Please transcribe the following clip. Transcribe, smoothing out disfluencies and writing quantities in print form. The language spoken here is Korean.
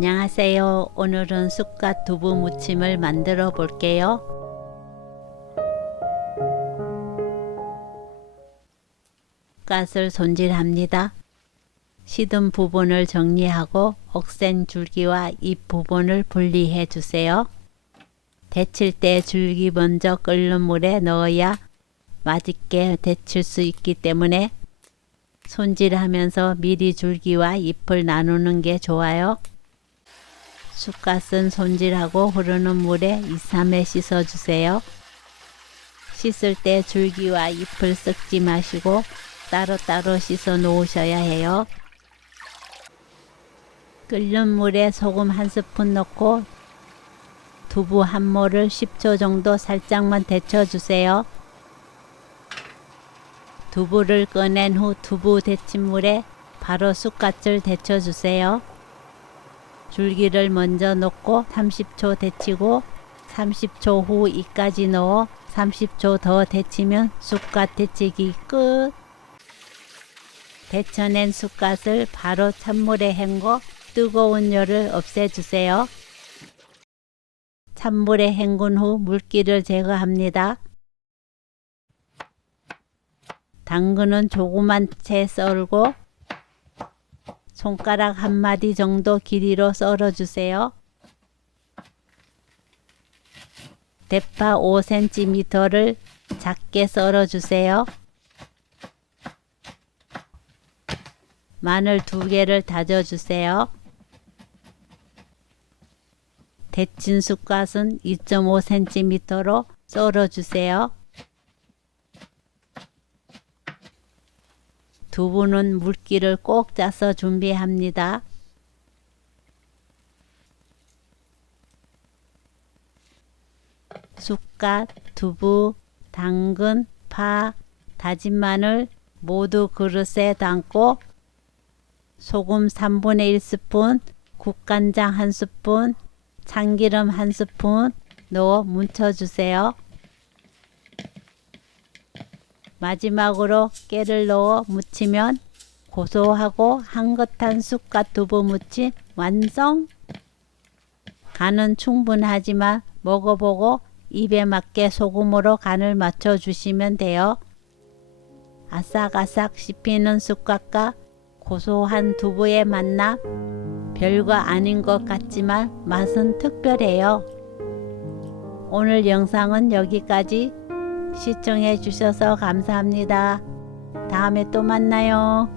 안녕하세요. 오늘은 쑥갓 두부 무침을 만들어 볼게요. 쑥갓을 손질합니다. 시든 부분을 정리하고 억센 줄기와 잎 부분을 분리해 주세요. 데칠 때 줄기 먼저 끓는 물에 넣어야 맛있게 데칠 수 있기 때문에 손질하면서 미리 줄기와 잎을 나누는 게 좋아요. 쑥갓은 손질하고 흐르는 물에 2~3회 씻어주세요. 씻을 때 줄기와 잎을 섞지 마시고 따로따로 씻어 놓으셔야 해요. 끓는 물에 소금 1스푼 넣고 두부 한 모를 10초 정도 살짝만 데쳐주세요. 두부를 꺼낸 후 두부 데친 물에 바로 쑥갓을 데쳐주세요. 줄기를 먼저 넣고 30초 데치고 30초 후 이까지 넣어 30초 더 데치면 쑥갓 데치기 끝. 데쳐낸 쑥갓을 바로 찬물에 헹궈 뜨거운 열을 없애주세요. 찬물에 헹군 후 물기를 제거합니다. 당근은 조그만 채 썰고 손가락 1마디 정도 길이로 썰어주세요. 대파 5cm를 작게 썰어주세요. 마늘 2개를 다져주세요. 데친 쑥갓은 2.5cm로 썰어주세요. 두부는 물기를 꼭 짜서 준비합니다. 쑥갓, 두부, 당근, 파, 다진 마늘 모두 그릇에 담고 소금 1/3스푼, 국간장 1스푼, 참기름 1스푼 넣어 뭉쳐주세요. 마지막으로 깨를 넣어 무치면 고소하고 향긋한 쑥갓 두부 무침 완성! 간은 충분하지만 먹어보고 입에 맞게 소금으로 간을 맞춰주시면 돼요. 아삭아삭 씹히는 쑥갓과 고소한 두부의 만남, 별거 아닌 것 같지만 맛은 특별해요. 오늘 영상은 여기까지. 시청해 주셔서 감사합니다. 다음에 또 만나요.